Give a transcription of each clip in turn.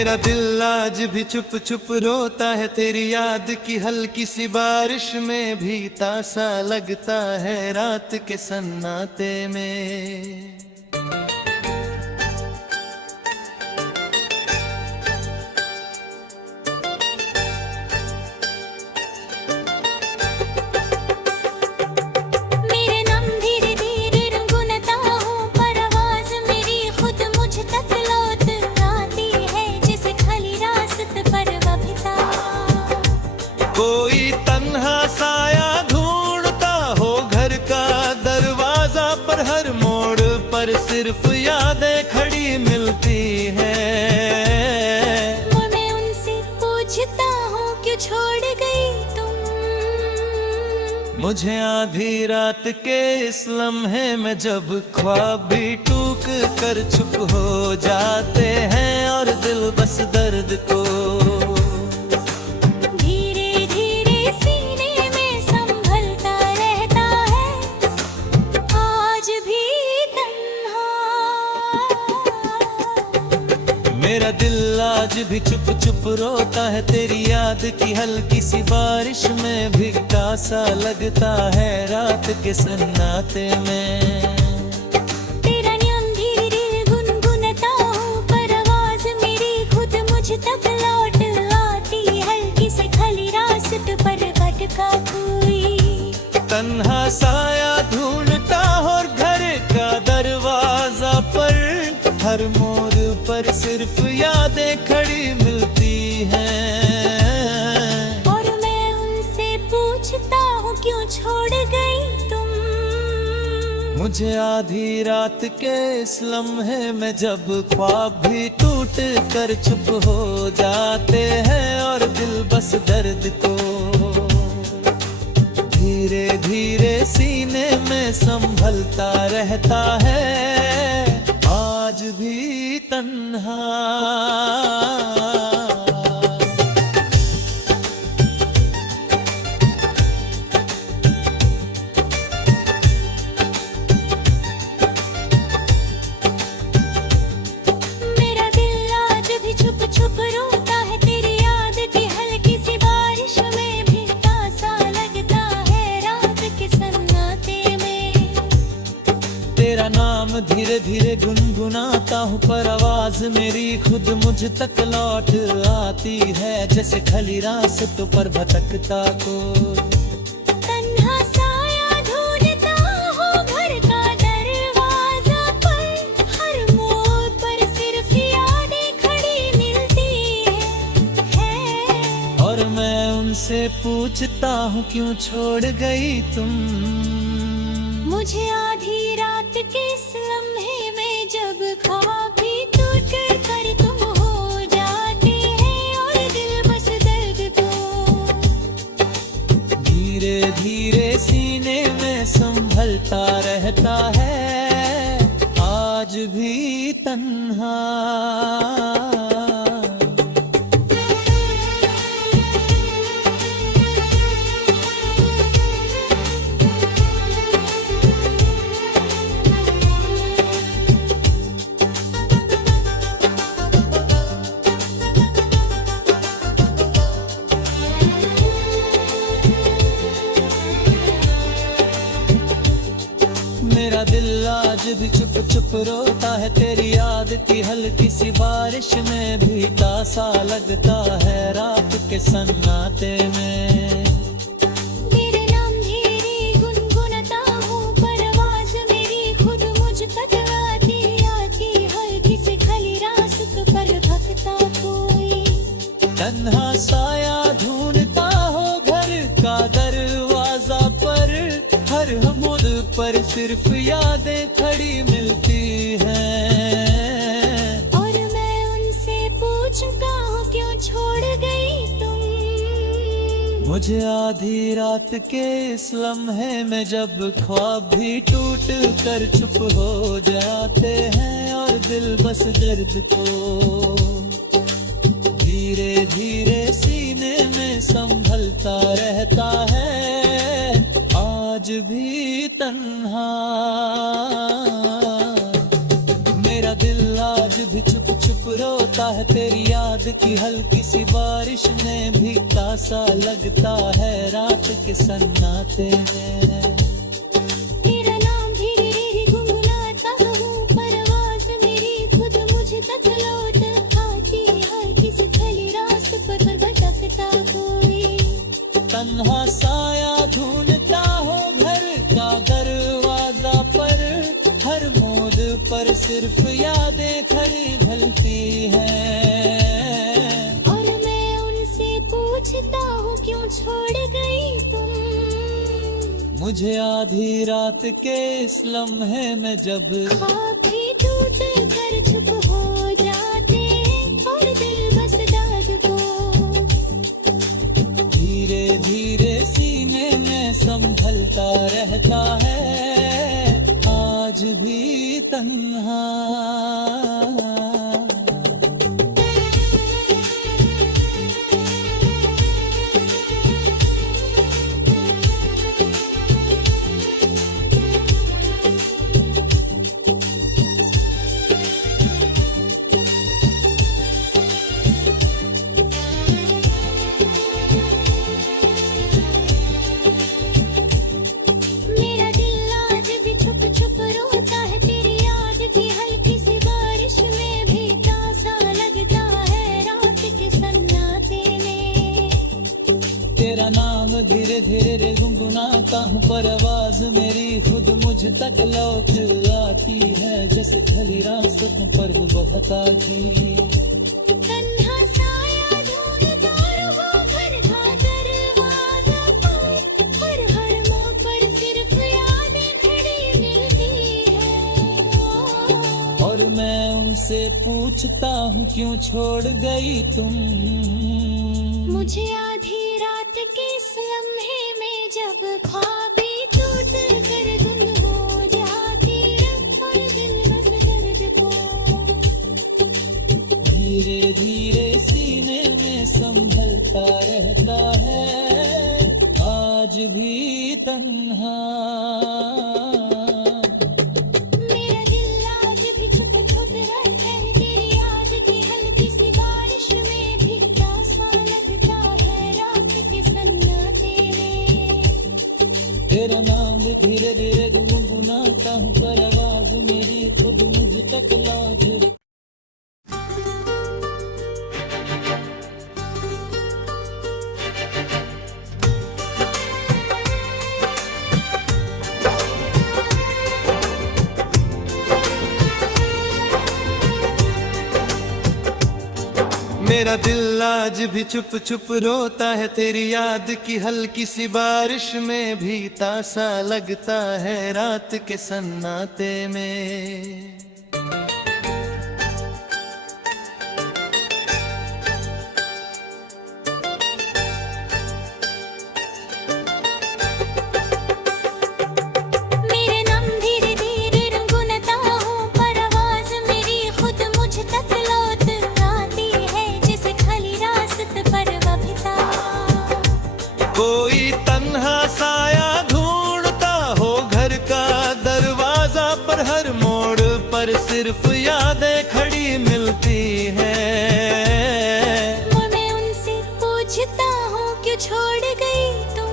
मेरा दिल आज भी चुप चुप रोता है, तेरी याद की हल्की सी बारिश में भीगता सा लगता है रात के सन्नाटे में। कोई तन्हा साया ढूंढता हो घर का दरवाजा पर, हर मोड़ पर सिर्फ यादें खड़ी मिलती हैं। मैं उनसे पूछता हूँ क्यों छोड़ गई तुम मुझे आधी रात के इस लम्हे में, जब ख्वाब भी टूट कर चुप हो जाते हैं और दिल बस दर्द को मेरा दिल आज भी चुप चुप रोता है, तेरी याद की हल्की सी बारिश में भीगता सा लगता है रात के सन्नाटे में। तेरा नाम धीरे धीरे गुनगुनाता हूँ, पर आवाज मेरी खुद मुझ तक लौट आती, हल्की सी खाली रास्ते पर भटका कोई तन्हा साया ढूंढता और घर का दरवाजा पर, हर मोड़ पर सिर्फ यादें खड़ी मिलती हैं। और मैं उनसे पूछता हूँ क्यों छोड़ गई तुम मुझे आधी रात के इस लम्हे में, जब ख्वाब भी टूट कर चुप हो जाते हैं और दिल बस दर्द को धीरे धीरे सीने में संभलता रहता है, आज भी तन्हा। मेरा दिल आज भी चुप चुप रोता है, तेरी याद की हल्की सी बारिश में भीगता सा लगता है रात के सन्नाटे में। तेरा नाम धीरे धीरे गुनगुनाता हूँ, पर आवाज मेरी खुद मुझ तक लौट आती है, जैसे खली रास्तों पर भटकता को तन्हा साया ढूंढता हूँ घर का दरवाजा पर, हर मोड़ पर सिर्फ यादें खड़ी मिलती है। और मैं उनसे पूछता हूँ क्यों छोड़ गई तुम मुझे आधी रात के इस लम्हे में, जब ख्वाब भी टूट कर तुम हो जाते हैं और दिल बस दर्द को धीरे धीरे सीने में संभलता रहता है, आज भी तन्हा। मेरा दिल आज भी चुप चुप रोता है, तेरी याद की हल्की सी बारिश में भीगता सा लगता है रात के सन्नाटे में। तेरे नाम धीरे गुनगुनाता हूँ, पर आवाज मेरी खुद मुझ तक आती, हल्की सी खाली रास्ते पर भटकता कोई तन्हा साया ढूंढता हो घर का दरवाजा पर, हर मोड़ पर सिर्फ यादें खड़ी मिलती हैं। और मैं उनसे पूछता हूँ क्यों छोड़ गई तुम मुझे आधी रात के इस लम्हे में, जब ख्वाब भी टूट कर चुप हो जाते हैं और दिल बस दर्द को धीरे धीरे सीने में संभलता रहता है, आज भी तन्हा। मेरा दिल आज भी चुप चुप रोता है, तेरी याद की हल्की सी बारिश में भीगता सा लगता है रात के सन्नाटे में। तेरा नाम धीरे धीरे गुनगुनाता हूँ, परवाज़ मेरी खुद मुझ तक लौट आती है, किसी खली रास्त पर भटकता कोई। तन्हा साया ढूंढता हो घर का दरवाजा पर, हर मोड़ पर सिर्फ यादें खड़ी ढलती हैं। और मैं उनसे पूछता हूँ क्यों छोड़ गई तुम मुझे आधी रात के इस लम्हे में, जब ख्वाब भी टूट कर चुप हो जाते और दिल बस दर्द को धीरे धीरे सीने में संभलता रहता है, आज भी तन्हा। मेरा दिल आज भी छुप छुप रोता है, तेरी याद की हल्की सी बारिश में भीगता सा लगता है रात के सन्नाटे में। तेरा नाम धीरे धीरे गुनगुनाता हूँ, पर आवाज मेरी खुद मुझ तक लौट आती है, जैसे खली रात पर बहता की। तन्हा साया ढूंढता रहो घर का दरवाजा पर, और हर मोड़ पर सिर्फ यादें खड़ी मिलती है। और मैं उनसे पूछता हूँ क्यों छोड़ गई तुम मुझे आधी रात के इस लम्हे में, जब ख्वाबें टूट कर गुम हो जाती है और दिल बस दर्द को धीरे धीरे सीने में संभलता रहता है, आज भी तन्हा। मेरा दिल आज भी छुप छुप रहता है, तेरी याद की हल्की सी बारिश में भीगता सा लगता है रात के सन्नाटे में। तेरा नाम भी धीरे धीरे गुनगुनाता हूँ, पर आवाज मेरी खुद मुझ तक लौट। मेरा दिल आज भी चुप चुप रोता है, तेरी याद की हल्की सी बारिश में भीगता सा लगता है रात के सन्नाटे में। मेरे नाम धीरे धीरे गुनगुनाता हूँ, पर आवाज मेरी खुद मुझ तक लौट आती है, जैसे खाली रास्त पर बहता। कोई तन्हा साया ढूंढता हो घर का दरवाजा पर, हर मोड़ पर सिर्फ यादें खड़ी मिलती हैं। मैं उनसे पूछता हूँ क्यों छोड़ गई तुम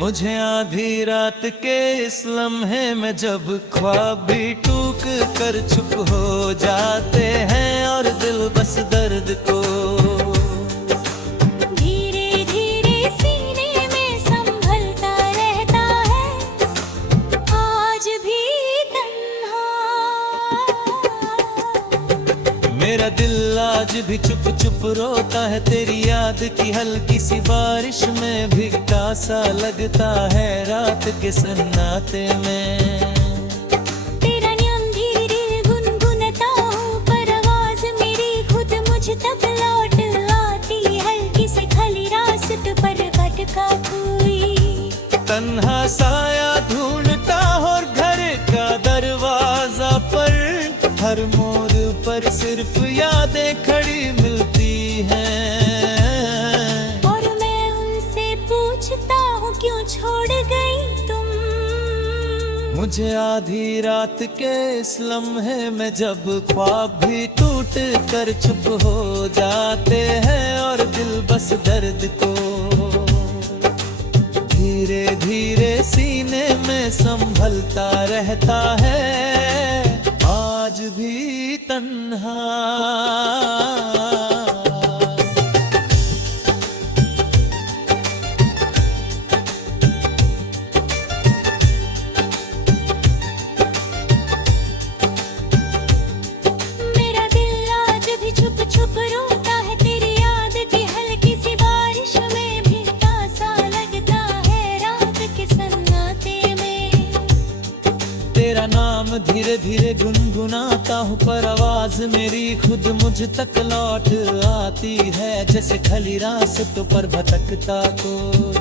मुझे आधी रात के इस लम्हे में, जब ख्वाब भी टूट कर चुप हो जाते हैं और दिल बस दर्द को धीरे धीरे सीने में संभलता रहता है, आज भी तन्हा। मेरा दिल आज भी चुप चुप रोता है, तेरी याद की हल्की सी बारिश में भीगता सा लगता है रात के सन्नाटे में। तेरा नाम धीरे धीरे गुनगुनाता हूँ, पर आवाज मेरी खुद मुझ तक लौट आती है, हल्की सी खली रास्त पर भटका कोई। तन्हा साया ढूंढता और घर का दरवाजा पर, हर मोड़ पर सिर्फ यादें खड़ी मिलती हैं। और मैं उनसे पूछता हूँ क्यों छोड़ गई तुम मुझे आधी रात के इस लम्हे में जब ख्वाब भी टूट कर चुप हो जाते हैं और दिल बस दर्द को धीरे धीरे सीने में संभलता रहता है आज भी तन्हा। तेरा नाम धीरे धीरे गुनगुनाता हूँ पर आवाज मेरी खुद मुझ तक लौट आती है जैसे खली रास्तों पर भटकता कोई।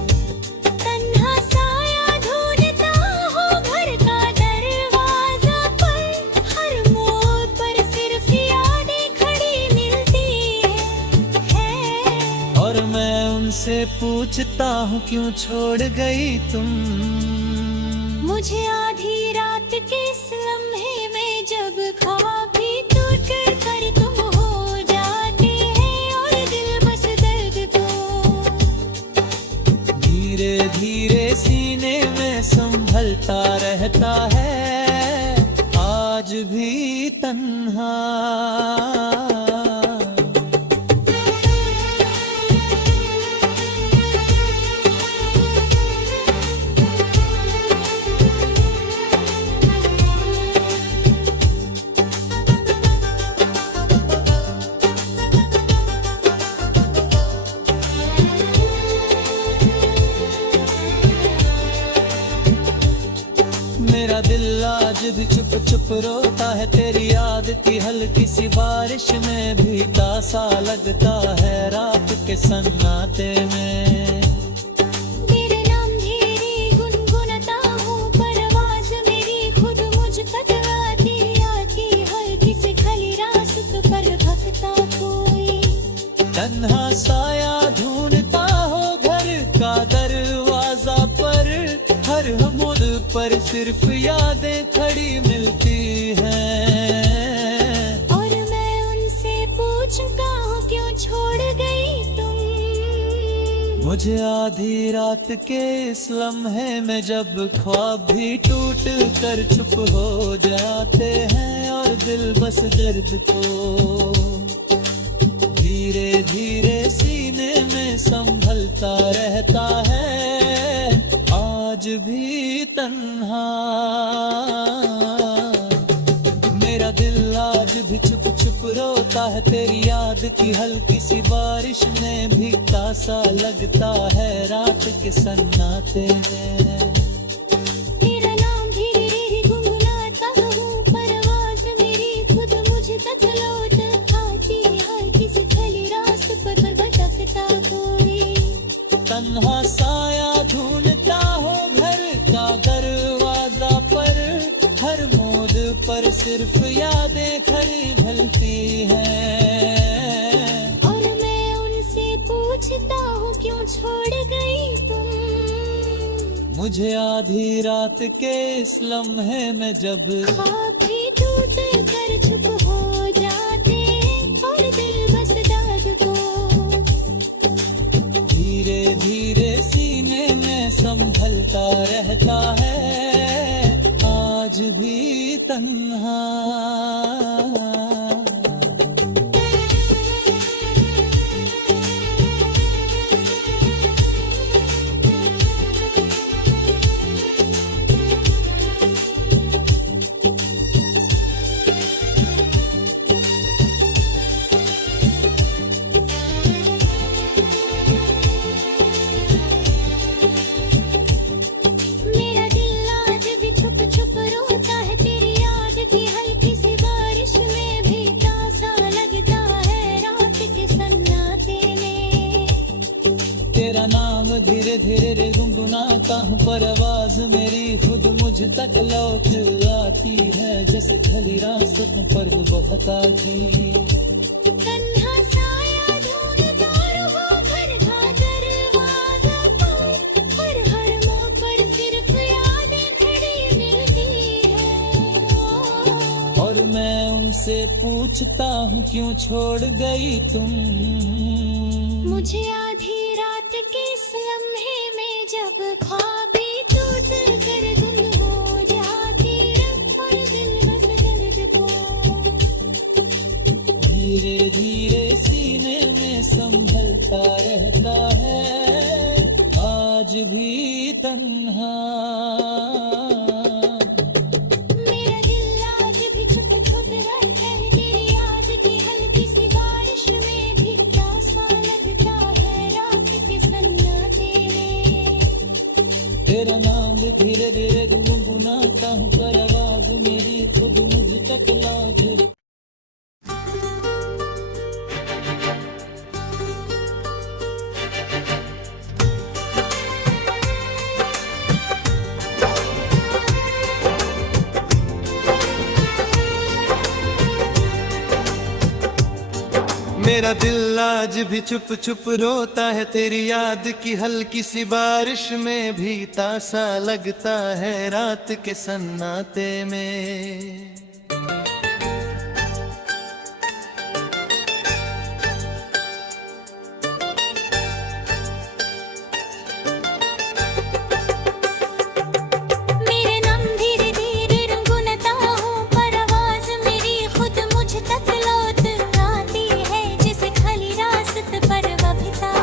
तन्हा साया ढूंढता हूँ घर का दरवाजा पर, हर मोड़ पर सिर्फ यादें खड़ी मिलती है। और मैं उनसे पूछता हूँ क्यों छोड़ गई तुम मुझे आधी रात के इस लम्हे में जब ख्वाब भी टूट कर तुम हो जाते हैं और दिल बस दर्द को धीरे धीरे सीने में संभलता रहता है आज भी तन्हा। मेरा दिल आज भी चुप चुप रोता है तेरी याद की हल्की सी बारिश में भीगा सा लगता है रात के सन्नाटे में। तेरे नाम धीरे गुनगुनाता हूँ पर आवाज मेरी खुद मुझ तक आती हल्की सी खली रास्तों पर भटकता कोई। तन्हा साया ढूंढता हो घर का दरवाजा पर, हर हमोद पर सिर्फ यादें खड़ी मिलती हैं। और मैं उनसे पूछता हूँ क्यों छोड़ गई तुम मुझे आधी रात के इस लम्हे में जब ख्वाब भी टूट कर चुप हो जाते हैं और दिल बस दर्द को धीरे धीरे सीने में संभलता रहता है आज भी तन्हा। मेरा दिल आज भी चुप चुप रोता है तेरी याद की हल्की सी बारिश में भीगता सा लगता है रात के सन्नाटे में। तेरा नाम धीरे धीरे गुनगुनाता हूँ पर आवाज मेरी खुद मुझ तक लौट आती है किसी खली रास्तों पर भटकता कोई। तन्हा साया ढूंढता हो घर का दरवाजा पर, हर मोड़ पर सिर्फ यादें खड़ी भलती हैं। और मैं उनसे पूछता हूँ क्यों छोड़ गई तुम मुझे आधी रात के इस लम्हे में जब ख्वाब भी टूट कर चुप हो जाते और दिल बस दर्द को धीरे धीरे सीने में संभलता रहता है आज भी तन्हा। मेरा दिल आज भी छुप छुप रोता है तेरी याद की हल्की सी बारिश में भीगा सा लगता है रात के सन्नाटे में। तेरा नाम धीरे धीरे गुनगुनाता हूँ पर आवाज मेरी खुद मुझ तक लौट आती है जैसे खली रास्तों पर बहता की। तन्हा साया ढूंढता रहो घर का दरवाजा पर, हर मोड़ पर सिर्फ यादें खड़ी मिलती मैं उनसे पूछता हूँ क्यों छोड़ गई तुम। मुझे आधी रात के इस लम्हे में जब ख्वाबें टूट कर गुम हो जाती रब और दिल बस दर्द को धीरे धीरे सीने में संभलता रहता है आज भी तन्हा। मेरा दिल आज भी छुप छुप रहता है तेरी याद की हल्की सी बारिश में भीगता सा लगता है रात के सन्नाटे में। तेरा नाम भी धीरे धीरे गुनगुनाता हूँ पर आवाज मेरी खुद मुझ तक लौट। मेरा दिल आज भी चुप चुप रोता है तेरी याद की हल्की सी बारिश में भीगता सा लगता है रात के सन्नाटे में। मेरे नाम धीरे धीरे गुनगुनाता हूँ पर आवाज मेरी खुद मुझ तक लौट आती है जैसे खाली रास्त पर बभिता।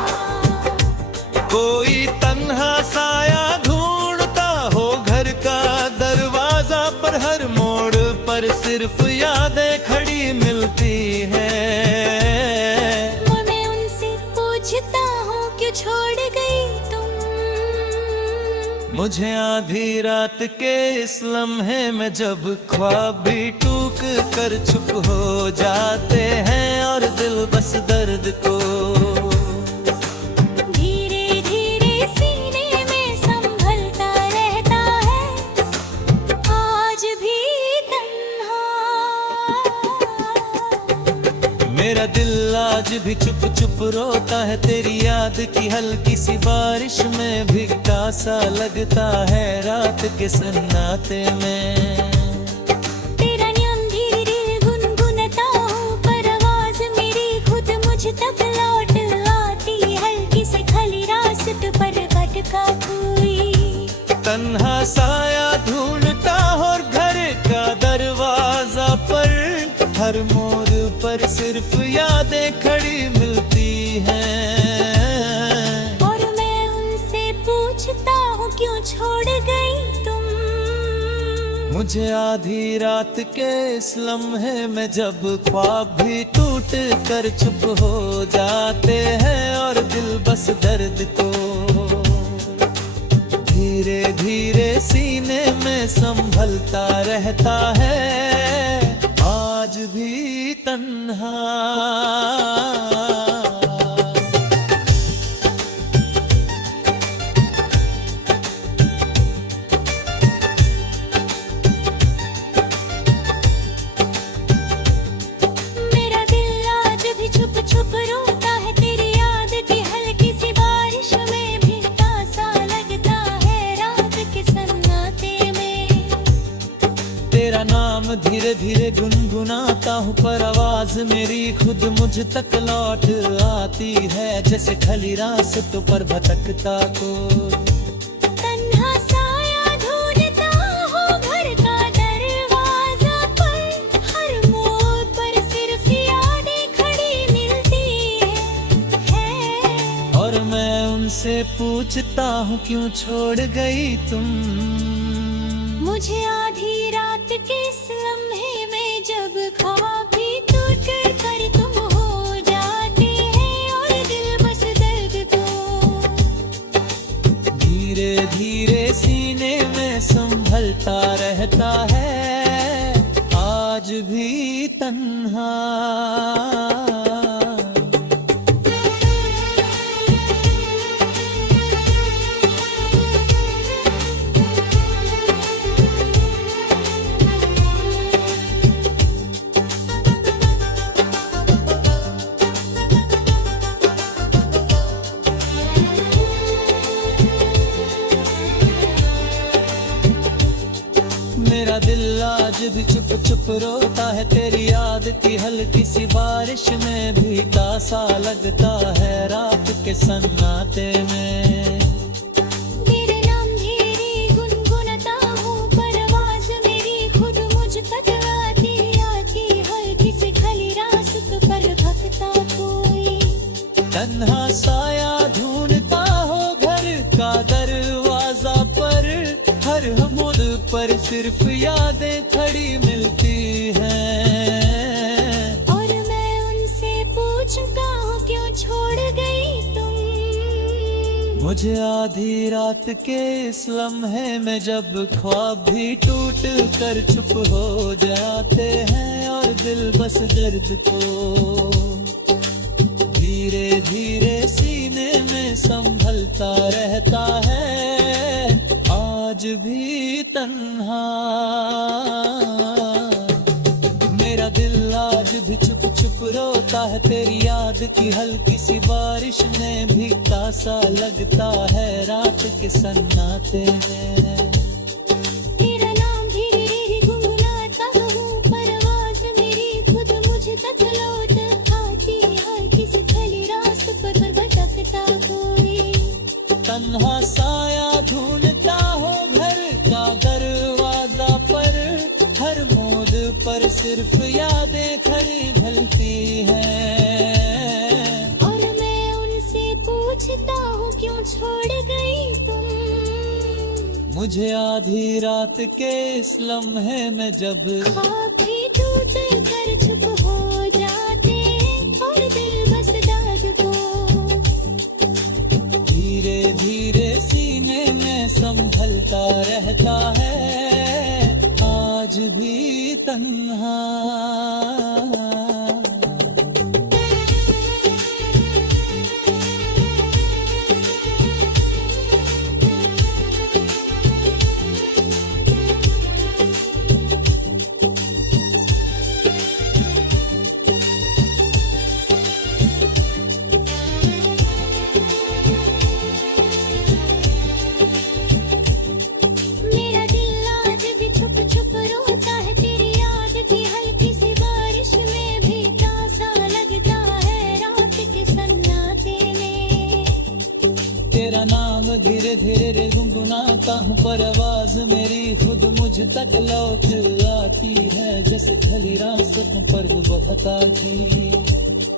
कोई तन्हा साया ढूंढता हो घर का दरवाजा पर हर मोड़ पर सिर्फ यादें खड़ी मिलती हैं। मैं उनसे पूछता हूँ क्यों छोड़ गई तुम। मुझे आधी रात के इस लम्हे में जब ख्वाब भी टूट कर चुप हो जाते हैं और दिल बस दर्द को धीरे धीरे सीने में संभलता रहता है आज भी तन्हा। मेरा दिल आज भी चुप चुप रोता है तेरी याद की हल्की सी बारिश में भीगता सा लगता है रात के सन्नाटे में। तेरा नाम धीरे गुनगुनाता हूँ पर आवाज मेरी खुद मुझ तक लौट आती हल्की सी खाली रास्त पर भटका कोई तन्हा साया ढूंढता और घर का दरवाजा पर हर मोड़ पर सिर्फ यादें खड़ी मिलती हैं। और मैं उनसे पूछता हूँ क्यों छोड़ गई तुम। मुझे आधी रात के इस लम्हे में जब ख्वाब भी टूट कर चुप हो जाते हैं और दिल बस दर्द को धीरे धीरे सीने में संभलता रहता है आज भी तन्हा। मेरा दिल आज भी छुप छुप रोता है तेरी याद की हल्की सी बारिश में भीगता सा लगता है रात के सन्नाटे में। तेरा नाम धीरे धीरे गुनगुनाता हूँ पर आवाज मेरी खुद मुझ तक लौट आती है जैसे खली रास्तों पर भटकता को तन्हा साया ढूंढता हूँ घर का दरवाजा पर हर मोड़ पर सिर्फ यादें खड़ी मिलती है। और मैं उनसे पूछता हूँ क्यों छोड़ गई तुम। मुझे आधी रात के इस लम्हे में जब ख्वाब भी टूट कर तुम हो जाते हैं और दिल बस दर्द को धीरे धीरे सीने में संभलता रहता है आज भी तन्हा। मेरा दिल आज भी चुप चुप रोता है, तेरी याद की हल्की सी बारिश में भीगा सा लगता है रात के सन्नाटे में। तेरे नाम धीरे गुनगुनाता हूँ, परवाज़ मेरी खुद मुझ तक आती आती, हल्की सी खली रास्त पर भटकता कोई। तन्हा साया ढूंढता हो घर का दरवाजा पर, हर हमोद पर सिर्फ यादें खड़ी मिलती हैं। और मैं उनसे पूछता हूँ क्यों छोड़ गई तुम। मुझे आधी रात के इस लम्हे में जब ख्वाब भी टूट कर चुप हो जाते हैं, और दिल बस दर्द को धीरे धीरे सीने में संभलता रहता है, आज भी तन्हा। मेरा दिल आज भी चुप चुप रोता है, तेरी याद की हल्की सी बारिश में भीगता सा लगता है रात के सन्नाटे में। तेरा नाम धीरे धीरे गुनगुनाता हूँ, परवाज़ मेरी खुद मुझ तक लौट आती है, किसी खली रास्त पर भटकता कोई। तन्हा साया ढूंढता हो घर का दरवाजा पर, हर मोड़ पर सिर्फ यादें खड़ी भलती हैं। और मैं उनसे पूछता हूँ क्यों छोड़ गई तुम। मुझे आधी रात के इस लम्हे में जब ख्वाब भी टूट कर चुप हो जाते, और दिल बस दर्द को धीरे धीरे सीने में संभलता रहता है, आज भी तन्हा। मेरा दिल आज भी छुप छुप रोता है, तेरी याद की हल्की सी बारिश में भीगा सा लगता है रात के सन्नाटे में। तेरा नाम धीरे धीरे गुनगुनाता हूँ, पर आवाज मेरी खुद मुझ तक लौट आती है, जैसे खली रात पर वो बहता की।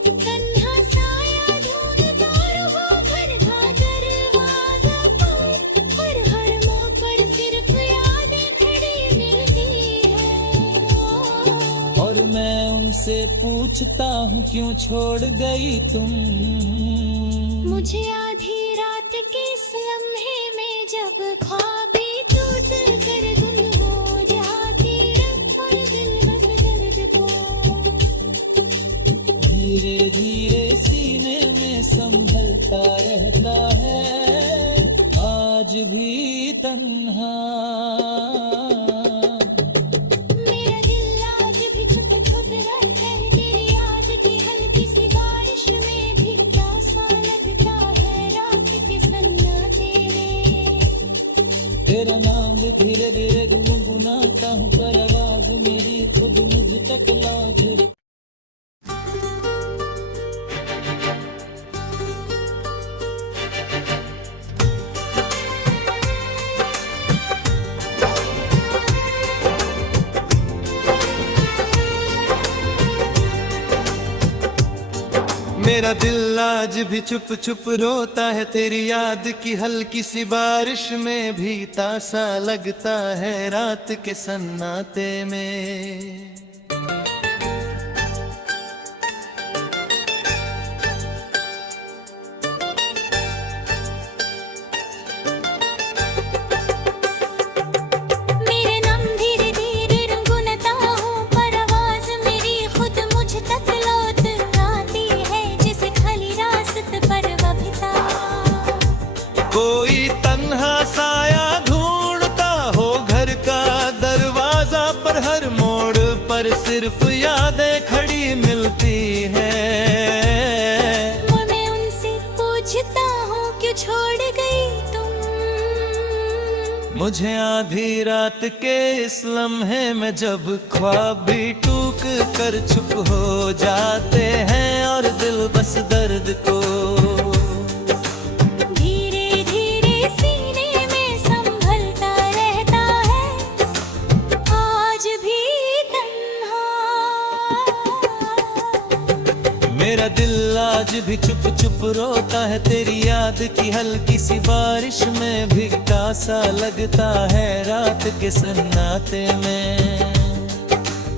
तन्हा साया ढूंढता रहो घर का दरवाजा पर, और हर मोड़ पर सिर्फ यादें खड़ी मिलती है। और मैं उनसे पूछता हूँ क्यों छोड़ गई तुम। मुझे आधी रात के इस लम्हे में जब ख्वाबें टूट कर गुम हो जाती, और दिल बस दर्द को धीरे धीरे सीने में संभलता रहता है, आज भी तन्हा। मेरा दिल आज भी छुप छुप रहता है, तेरी याद की हल्की सी बारिश में भीगा सा लगता है रात के सन्नाटे में। तेरा नाम धीरे धीरे गुनगुनाता हूँ, पर आवाज मेरी खुद मुझ तक लौट। मेरा दिल आज भी चुप चुप रोता है, तेरी याद की हल्की सी बारिश में भीगा सा लगता है रात के सन्नाटे में। मेरे नाम धीरे धीरे गुनगुनाता हूँ, पर आवाज़ मेरी खुद मुझ तक लौट आती है, जैसे खाली रास्त पर बहता। कोई तन्हा साया ढूंढता हो घर का दरवाजा पर, हर मोड़ पर मुझे आधी रात के इस लम्हे में जब ख्वाब भी टूक कर चुप हो जाते हैं और दिल बस दर्द को धीरे धीरे सीने में संभलता रहता है, आज भी तन्हा। मेरा दिल आज भी चुप चुप रोता है, तेरी याद की हल्की सी बारिश में भीगता सा लगता है रात के सन्नाटे में।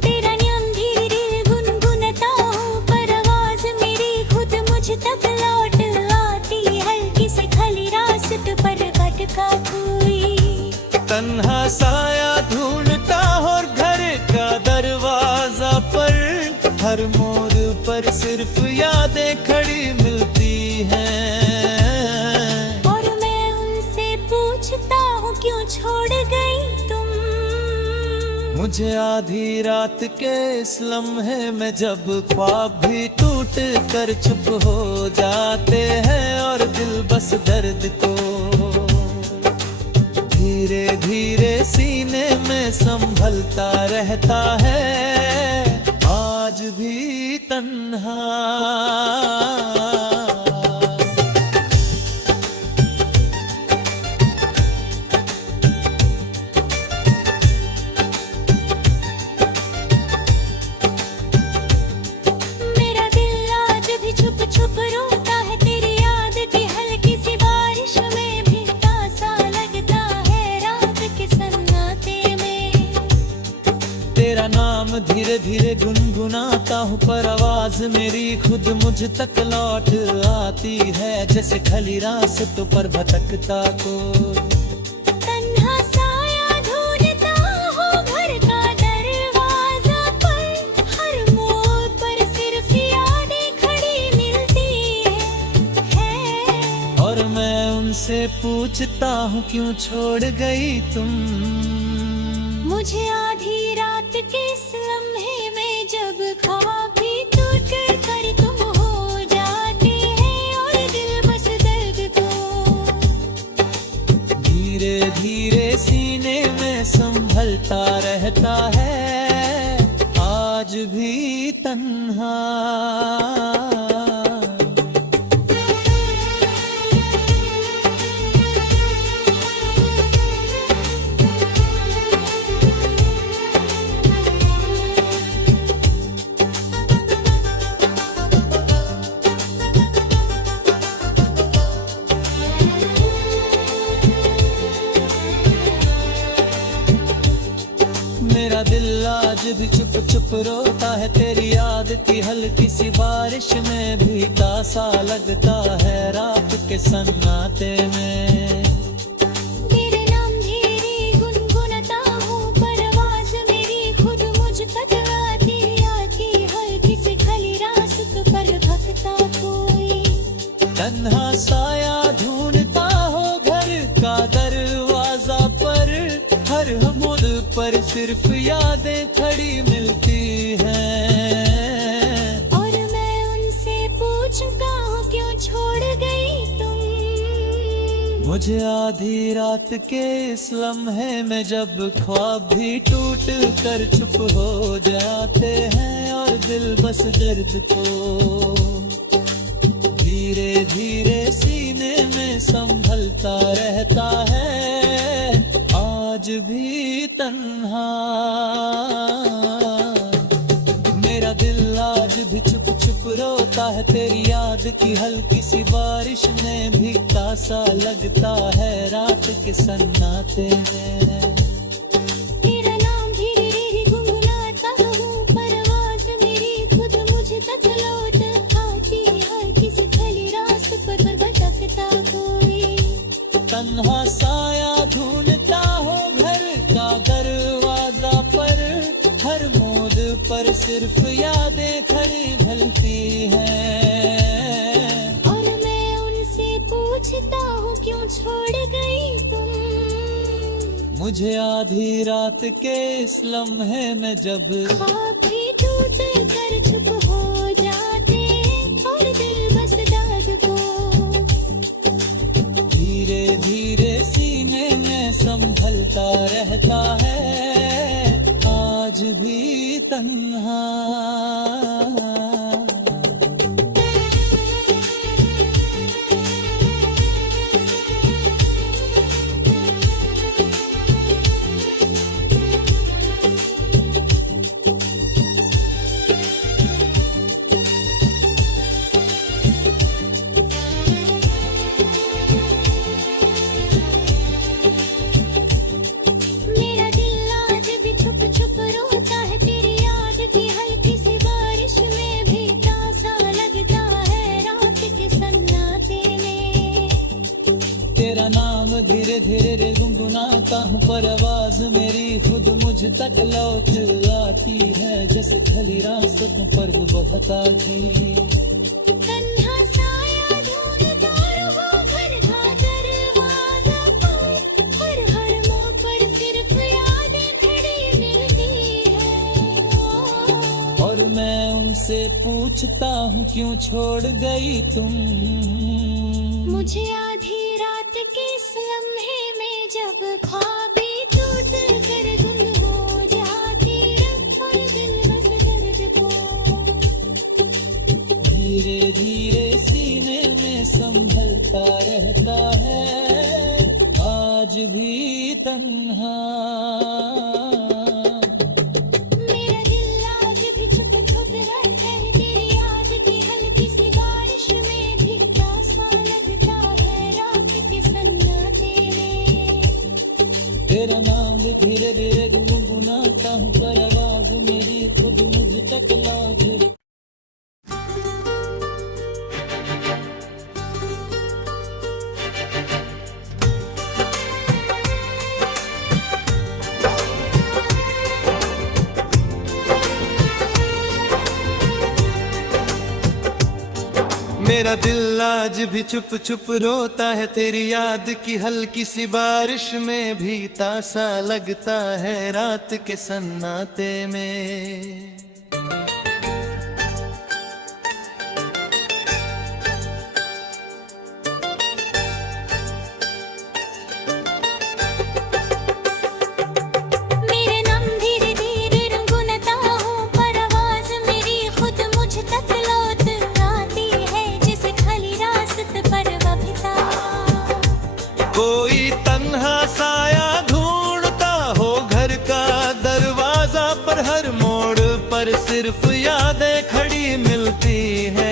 तेरा नाम धीरे गुनगुनाता हूँ, पर आवाज मेरी खुद मुझ तक लौट आती, हल्की सी खली रास्त पर भटका कोई। तन्हा साया ढूंढता और घर का दरवाजा पर, हर मोड़ पर सिर्फ यादें खड़ी मिलती हैं। और मैं उनसे पूछता हूँ क्यों छोड़ गई तुम। मुझे आधी रात के इस लम्हे में जब ख्वाब भी टूट कर चुप हो जाते हैं और दिल बस दर्द को धीरे धीरे सीने में संभलता रहता है, आज भी तन्हा। मेरा दिल आज भी छुप छुप रोता है, तेरी याद की हल्की सी बारिश में भीगता सा लगता है रात के सन्नाटे में। तेरा नाम धीरे धीरे गुनगुनाता हूँ, पर आवाज मेरी खुद मुझ तक लौट आती है, जैसे खली रास्तों पर भटकता को। तन्हा साया ढूंढता हूँ घर का दरवाजा पर, हर मोड़ पर सिर्फ यादें खड़ी मिलती है। और मैं उनसे पूछता हूँ क्यों छोड़ गई तुम। मुझे आधी रात के इस लम्हे में जब ख्वाब भी टूट कर तुम हो जाते हैं और दिल बस दर्द को धीरे धीरे सीने में संभलता रहता है, आज भी तन्हा। मेरा दिल आज भी चुप चुप रोता है, तेरी याद की हल्की सी बारिश में भीगता सा लगता है रात के सन्नाटे में। तेरे नाम धीरे गुनगुनाता हूँ, पर आवाज मेरी खुद मुझ तक आती हल्की सी खली रास्त पर भटकता कोई। तन्हा साया ढूंढता हो घर का दरवाजा पर, हर मोड़ पर सिर्फ यादें खड़ी मिलती हैं। और मैं उनसे पूछता हूँ क्यों छोड़ गई तुम। मुझे आधी रात के इस लम्हे में जब ख्वाब भी टूट कर चुप हो जाते हैं और दिल बस दर्द को धीरे धीरे सीने में संभलता रहता है, आज भी तन्हा। मेरा दिल आज भी चुप चुप रोता है, तेरी याद की हल्की सी बारिश में भीगता सा लगता है रात के सन्नाटे में। तेरा नाम धीरे धीरे गुनगुनाता हूँ, पर आवाज मेरी खुद मुझ तक लौट आती, हल्की सी खली रास्त पर भटकता कोई। तन्हा साया ढूंढता हो घर का दरवाजा पर, हर मोड़ पर सिर्फ यादें खड़ी मिलती हैं। और मैं उनसे पूछता हूँ क्यों छोड़ गई तुम। मुझे आधी रात के इस लम्हे में जब ख्वाब भी टूट कर चुप हो जाते और दिल बस दर्द को धीरे धीरे सीने में संभल धीरे रे गुनगुनाता हूँ पर आवाज मेरी खुद मुझ तक लौट आती है, जैसे खली रास्तों पर वो बहता की। तन्हा साया ढूंढता रहो घर का दरवाजा पर, हर मोड़ पर सिर्फ यादें खड़ी मिलती है। और मैं उनसे पूछता हूँ क्यों छोड़ गई तुम। मुझे आधी रात के इस लम्हे में जब ख्वाबें टूट कर गुम हो जाती रब और दिल बस दर्द को धीरे धीरे सीने में संभलता रहता है, आज भी तन्हा। मेरा दिल आज भी चुप चुप रहता है, तेरी याद की हल्की सी बारिश में भीगता सा लगता है रात के सन्नाटे में। तेरा नाम भी धीरे धीरे गुनगुनाता हूँ पर आवाज मेरी खुद मुझ तक लौट। मेरा दिल आज भी चुप चुप रोता है, तेरी याद की हल्की सी बारिश में भीगता सा लगता है रात के सन्नाटे में। मेरे नाम धीरे धीरे गुनगुनाता हूँ पर आवाज मेरी खुद मुझ तक लौट आती है, जैसे खाली रास्त पर बहता। कोई तन्हा साया ढूंढता हो घर का दरवाजा पर, हर मोड़ पर सिर्फ यादें खड़ी मिलती हैं।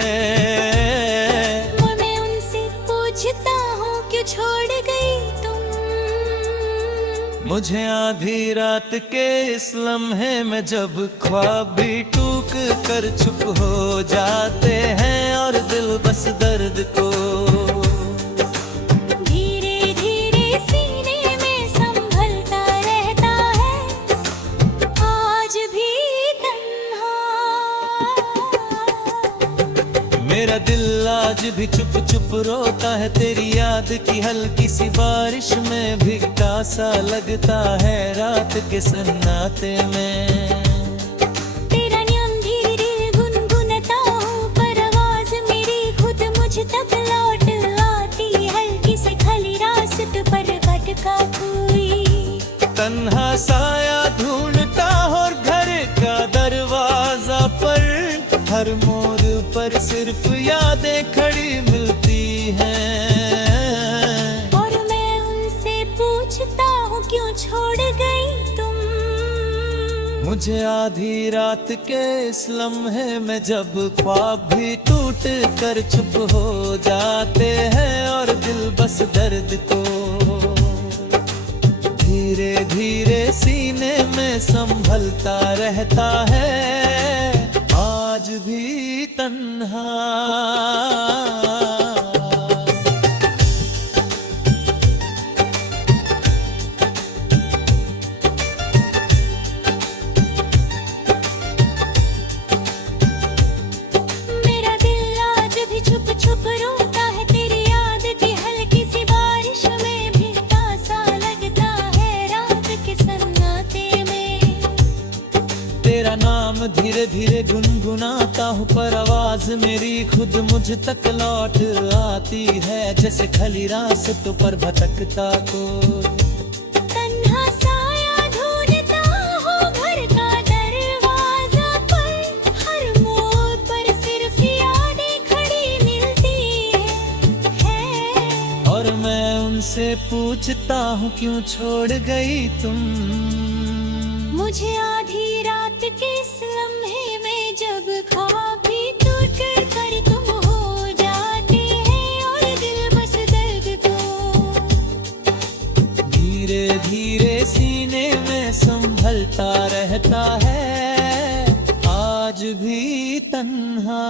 मैं उनसे पूछता हूँ क्यों छोड़ गई तुम। मुझे आधी रात के इस लम्हे में जब ख्वाब भी टूट कर चुप हो जाते हैं और दिल बस दर्द को धीरे धीरे सीने में संभलता रहता है, आज भी तन्हा। मेरा दिल आज भी चुप चुप रोता है, तेरी याद की हल्की सी बारिश में भीगता सा लगता है रात के सन्नाटे में। तेरा नाम धीरे गुनगुनाता हूँ पर आवाज मेरी खुद मुझ तक लौट आती, हल्की से खाली रास्त पर भटका कोई। तन्हा साया ढूंढता और घर का दरवाजा पर, हर मोड़ पर सिर्फ यादें खड़ी मिलती हैं। और मैं उनसे पूछता हूँ क्यों छोड़ गई तुम। मुझे आधी रात के इस लम्हे में जब ख्वाब भी टूट कर चुप हो जाते हैं और दिल बस दर्द को धीरे धीरे सीने में संभलता रहता है, आज भी तन्हा। मेरा दिल आज भी चुप चुप रोता है, तेरी याद की हल्की सी बारिश में भीगता सा लगता है रात के सन्नाटे में। तेरा नाम धीरे धीरे गुनगुनाता हूँ पर आवाज मेरी खुद मुझ तक लौट आती है, जैसे खली रास्तों पर भटकता कोई। तन्हा साया ढूंढता हो घर का दरवाजा पर, हर मोड़ पर सिर्फ यादें खड़ी मिलती है। और मैं उनसे पूछता हूँ क्यों छोड़ गई तुम। मुझे आधी रात के इस लम्हे में जब ख्वाब भी टूट कर तुम हो जाते हैं और दिल बस दर्द को धीरे धीरे सीने में संभलता रहता है, आज भी तन्हा।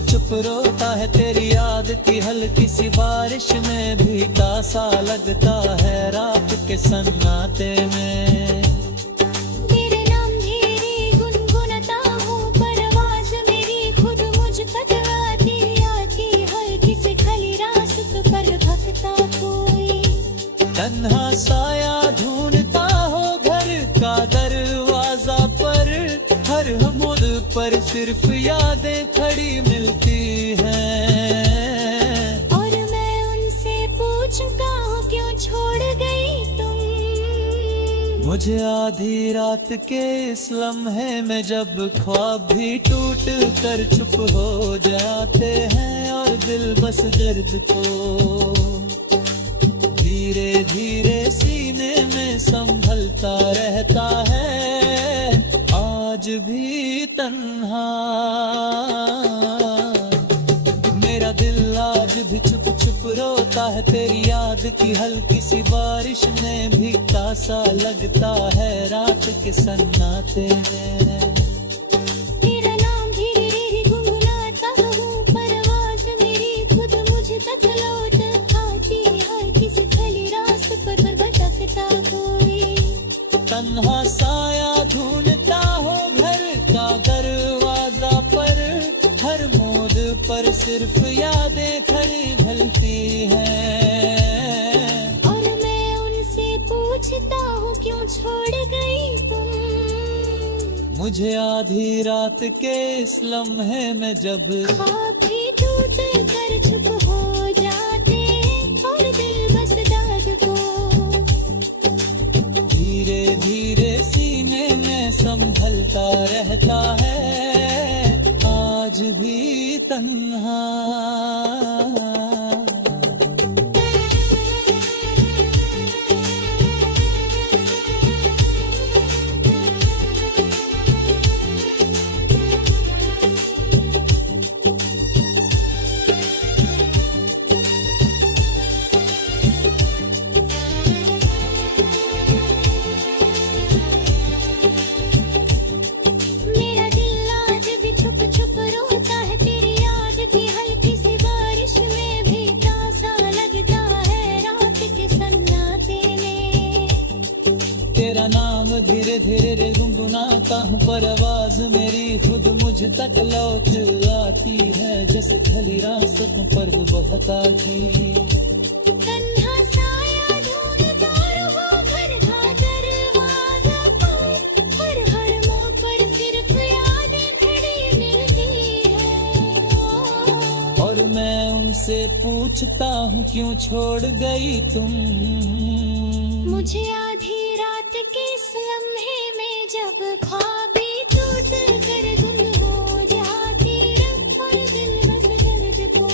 चुप रोता है तेरी याद की हल्की सी बारिश में भीगा सा लगता है रात के सन्नाटे में। तेरे नाम धीरे गुनगुनाता हूँ परवाज़ मेरी खुद मुझ तक आती आती हल्की सी खली रास्त पर भटकता कोई। तन्हा साया ढूंढता हो घर का दरवाजा पर, हर हमोद पर सिर्फ यादें खड़ी मिलती हैं। और मैं उनसे पूछता हूँ क्यों छोड़ गई तुम। मुझे आधी रात के इस लम्हे में जब ख्वाब भी टूट कर चुप हो जाते हैं और दिल बस दर्द को धीरे धीरे सीने में संभलता रहता है आज भी तन्हा। मेरा दिल आज भी चुप चुप रोता है तेरी याद की हल्की सी बारिश में भीगता सा लगता है रात के सन्नाटे में। तेरा नाम धीरे धीरे गुनगुनाता हूँ परवाज़ मेरी खुद मुझ तक लौट आती हल्की सी खली रास्त पर भटकता कोई। तन्हा साया ढूंढता हो घर का दरवाजा पर, हर मोड़ पर सिर्फ यादें खड़ी ढलती हैं। और मैं उनसे पूछता हूँ क्यों छोड़ गई तुम। मुझे आधी रात के इस लम्हे में जब ख्वाब भी टूट कर चुप हो जाते और दिल बस दर्द को धीरे धीरे सीने में संभलता रहता है आज भी तन्हा। मेरा दिल आज भी छुप छुप रोता है तेरी याद की हल्की सी बारिश में भीगा सा लगता है रात के सन्नाटे में। तेरा नाम धीरे धीरे गुनगुनाता हूँ परवाज़ मेरी खुद मुझ तक लौट आती है जैसे खली रात पर बहता की। तन्हा साया ढूंढता रहो घर का दरवाजा पर, और हर मोड़ पर सिर्फ यादें खड़ी मिलती है। और मैं उनसे पूछता हूँ क्यों छोड़ गई तुम। मुझे आधी रात के इस लम्हे में जब ख्वाबें टूट कर गुम हो जाती और दिल बस दर्द को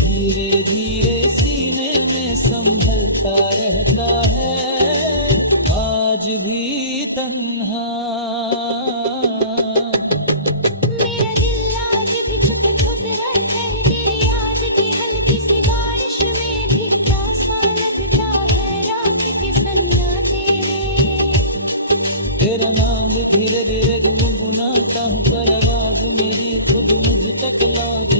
धीरे धीरे सीने में संभलता रहता है आज भी तन्हा। मेरा दिल आज भी छुप छुप रहता है तेरी याद की हल्की सी बारिश में भीगता सा लगता है रात के सन्नाटे में। तेरा नाम धीरे धीरे गुनगुनाता हूँ परवाज़ मेरी खुद मुझ तक लौट।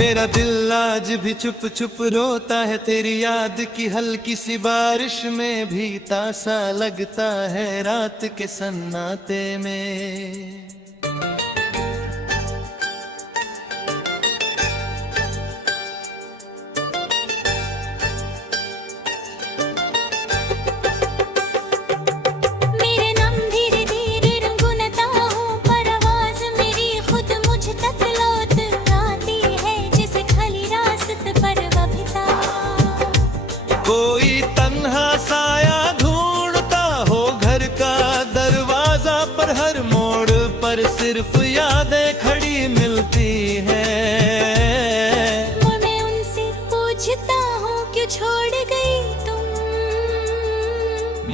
मेरा दिल आज भी चुप चुप रोता है तेरी याद की हल्की सी बारिश में भीगता सा लगता है रात के सन्नाटे में। मेरे नाम धीरे धीरे गुनगुनाता हूँ परवाज़ मेरी खुद मुझ तक लौट आती है जैसे खली रास्त पर बहता। कोई तन्हा साया ढूंढता हो घर का दरवाजा पर, हर मोड़ पर सिर्फ यादें खड़ी मिलती हैं। मैं उनसे पूछता हूँ क्यों छोड़ गई तुम।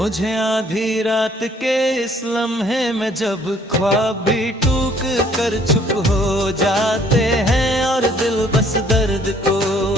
मुझे आधी रात के इस लम्हे में जब ख्वाब भी टूक कर चुप हो जाते हैं और दिल बस दर्द को